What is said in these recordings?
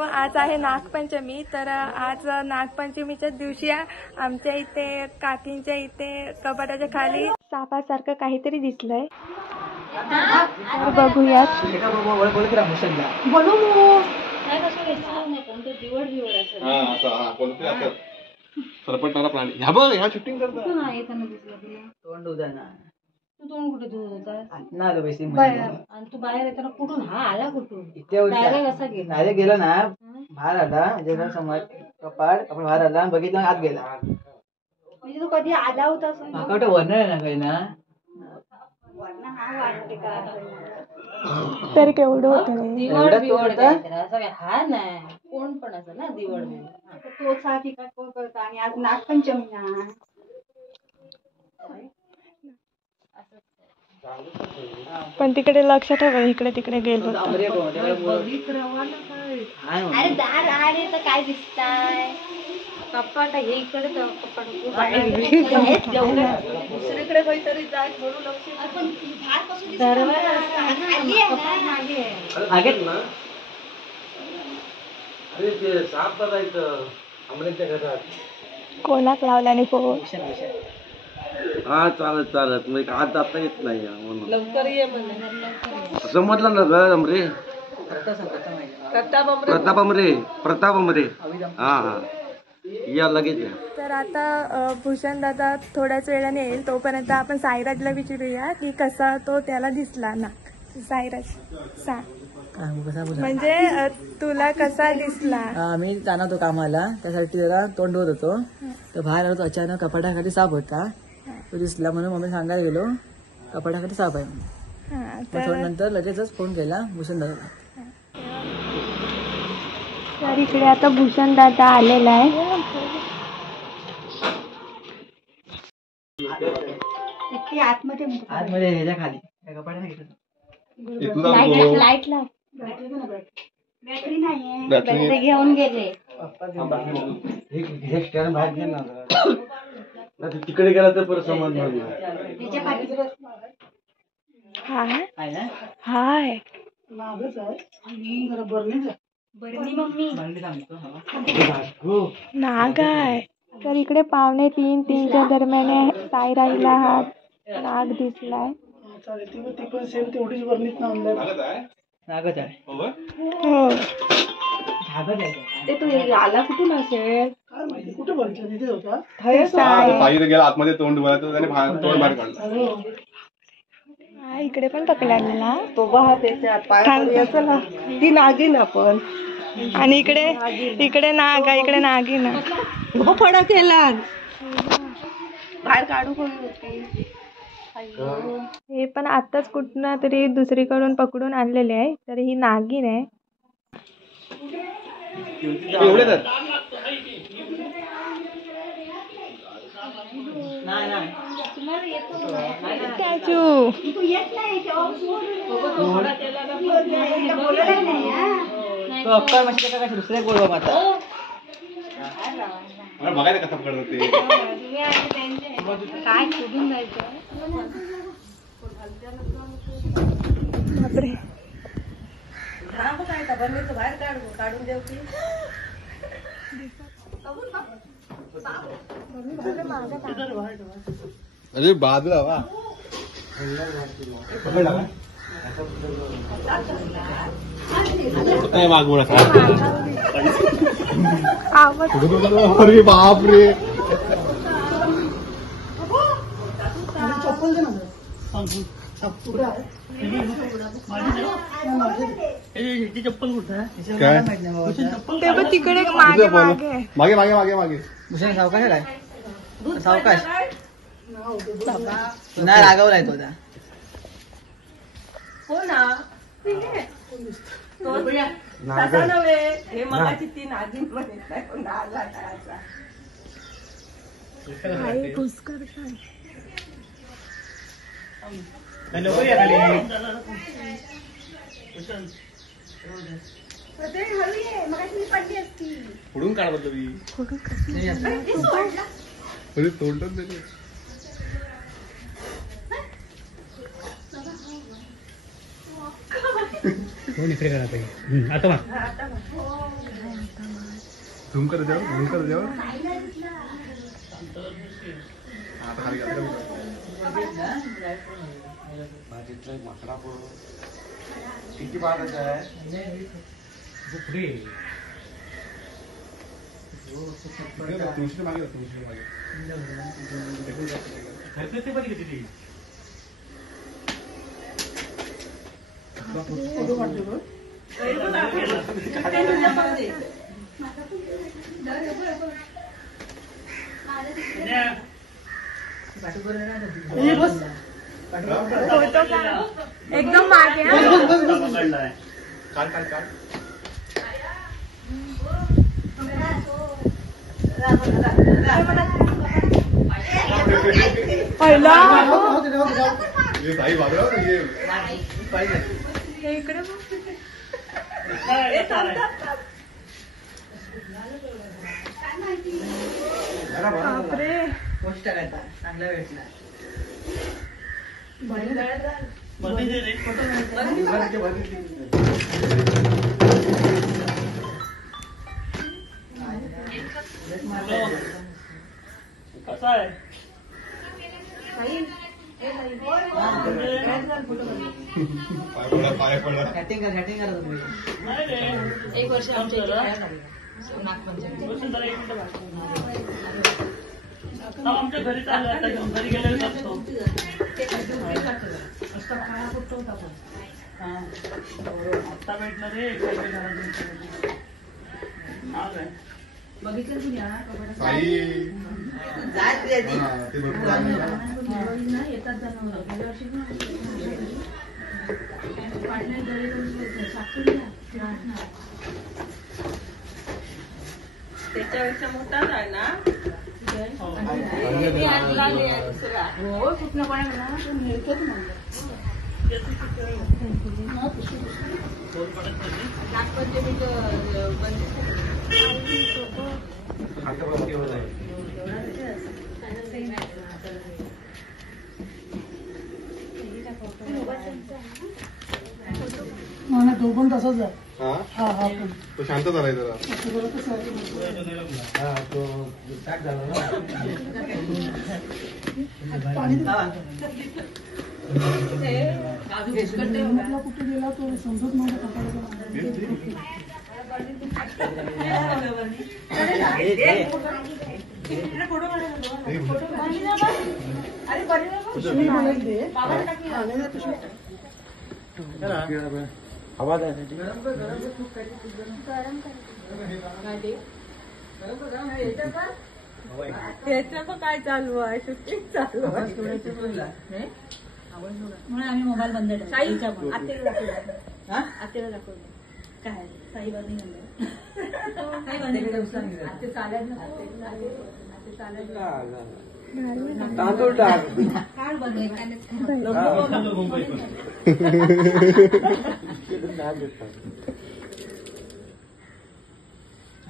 मित्रांनो, आज आहे नागपंचमी. तर आज नागपंचमीच्या दिवशी आमच्या इथे काकींच्या इथे कपाटाच्या खाली सापासारखं काहीतरी दिसलंय. तर बघूयात. सरपटणारा प्राणी ह्या बघ, ह्या शूटिंग करतात. तोंड उदाना तू तोंड कुठे धुत होता? ना ग बेसिंग आणि तू बाहेर येताना कुठून हा आला कुठून? डायरेक्ट असा गेला. डायरेक्ट गेला ना, बाहेर आला म्हणजे समोर कपाट आपण बाहेर आला, बघितलं आत गेला. म्हणजे तू कधी आला होता माका वर्ण आहे ना काही ना. तर केवढं होतं हा नाही कोण पण असं ना दिवड तोच हा ठिकाण कोण करतो आणि आज नागपंचमी ना. पण तिकडे लक्ष ठेवा, इकडे तिकडे गेलो. अरे दार आहे तर काय दिसताय? कपाट हे इकडे दुसरीकडे काहीतरी जाय म्हणून कोणाक लावल्याने फोन? हा चालत चालत मग आज जाता येत नाही म्हणून लवकर ये म्हणजे समजलं ना ग अमरे. प्रताप अमरे हा हा या लगेच या. तर आता भूषण दादा थोड्याच वेळाने येईल. तोपर्यंत आपण साईराजला विचारूया की कसा तो त्याला दिसला ना. साईराज सांग म्हणजे तुला कसा दिसला? मी जाणार होतो कामाला, त्यासाठी जरा तोंड धुत होतो. तर बाहेर आलो, अचानक कपाटाखाली साप होता. तो दिसला म्हणून मम्मी सांगायला गेलो कपाटाखाली साप आहे. नंतर लगेचच फोन केला भूषण दादा. तर इकडे आता भूषण दादा आलेला आहे. आतमध्ये ह्याच्या खाली कपाटाखाली लाईट लाव. बॅटरी नाहीये. बॅटरी घेऊन गेले. तिकडे गेला तर परत समजणार नाही. हाय नाग आहे. तर इकडे 2:45-3च्या दरम्यान साईराजला हा नाग दिसलाय. ते तू आला कुठून असेल? साईर गेला आतमध्ये तोंड भरायचं आणि तोंड बाहेर काढलं. इकडे पण पकडला तो बहा त्याच्या ती नागिन आपण. आणि इकडे नाग आहे, इकडे नागिन आहे. फडा केला बाहेर काढू कोणी होती. हे पण आताच कुठनं तरी दुसरीकडून पकडून आणलेले आहे. तर ही नागिन आहे. स्टॅच्यू दुसऱ्या गोळ बाबा बघायला कसं पकडत ते काय शोधून जायचं. बापरे बाहेर काढून देऊ की अरे बाजूला वा मागवड अरे बाप रे. चप्पल कुठं तिकडे मागे मागे मागे मागे मागे भूषण सावकाश काय सावकाश नाही रागवलाय तो. हो ना हे मगाची ती नागिन म्हणत नाही. पुष्कर फोडून काढ बदल तोंडच दिले. कोण इकडे करा आता झूम कर जाओ किती बाळाचं आहे तुळशी मागे फोटो काढ. एकदम मागे हा. काढ पहिला ये साई बाजूला ये हे इकडे बघ. बापरे गोष्ट करता चांगला भेटला कसा आहे पाय पडला कॅटिंग करा तुम्ही नाही रे एक वर्ष आमच्या इथे जरा खेळायला लागला. नागपंचमी. बसून जरा एक मिनिटं बाहेर. आता आमच्या घरी चाललं आता घेऊन घरी गेलेलं करतो आत्ता भेटलं रे बघितलं तुझ्या साई ते भरपूर आहे. येतात जनावर गेल्या वर्षी पाडल्या गळे साखर त्याच्यापेक्षा मोठाच आहे ना हो कुठलं पण ना तो मिळतोच म्हणलं नागपंचमी मला तो पण तसाच आहे हा तो शांत झालाय जरा कुठे गेला तो समजत आवाज आहे त्याचं काय चालू आहे शूटिंग चालू आहे म्हणून आम्ही मोबाईल बंद ठेवला आत्तेला दाखवलं काय साईबाबी तांदूळ टाक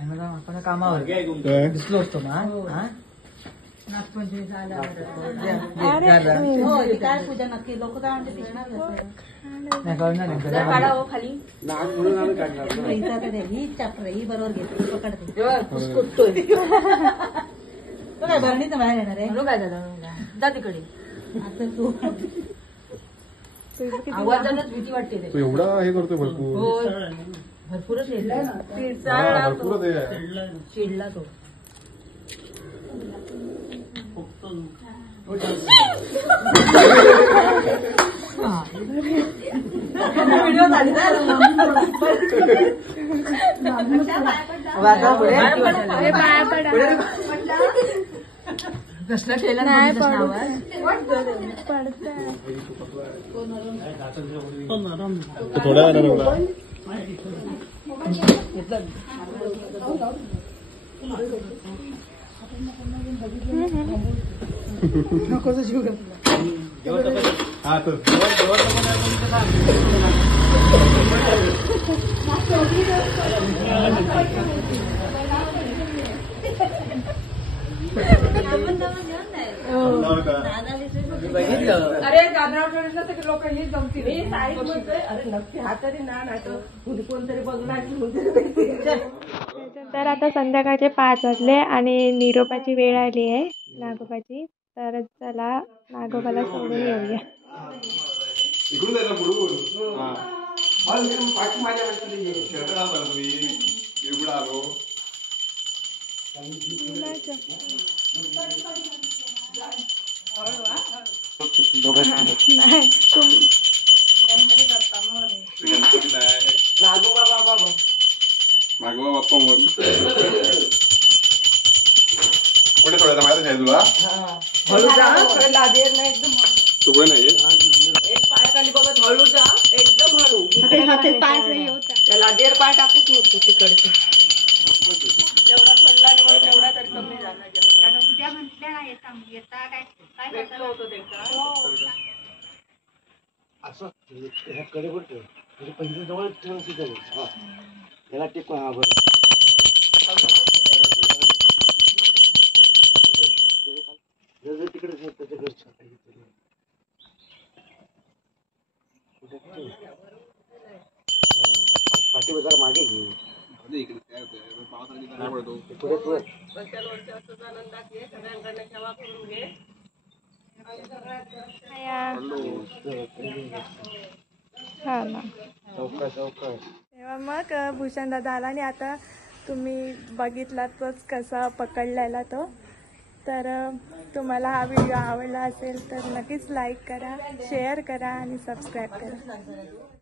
आपण कामावर दिसलो असतो ना नागपंचमी झाला काय पूजा नक्की लोक काय म्हणते दिसणार काढा हो खाली ही चापर ही बरोबर घेते पकडते तो काय भरणीचं बाहेर येणार आहे काय झालं जा तिकडे आता तू आवाजानच भीती वाटते तो एवढा हे करतोय भरपूर भरपूरच भरपूरच हे आहे. चिडला तो व्हिडिओ झाली पाया पडा कसला केला नाही नाही पडतंय तो थोड्या वेळाने एवढा हा तर अरे गाजरावर लोक ही जमतील साईड म्हणतोय अरे नक्की हा तरी ना कोणतरी बघणार तर आता संध्याकाळचे 5 वाजले आणि निरोपाची वेळ आली आहे नागोबाची. तर चला नागोबाला सोडून येऊया. इकडून जायचं पुढून हा पाठी माझ्या खेळता आला तुम्ही इकडे आलो नाही गणपती नाही मागवा बाप्पा म्हणून कुठे थोड्याचा माहिती आहे तुला तुकडे नाही उद्या म्हटलं ना येता काय काय असं कडे बोलतो पंचवीस जवळ त्याला टिकून हा बरं तिकडे त्याच्या घरच्या पाठी जरा मागे घे हा ना. तेव्हा मग भूषण दादा आला आणि आता तुम्ही बघितलातच कसा पकडलेला तो. तर तुम्हाला हा व्हिडिओ आवडला असेल तर नक्कीच लाईक करा, शेअर करा आणि सबस्क्राईब करा.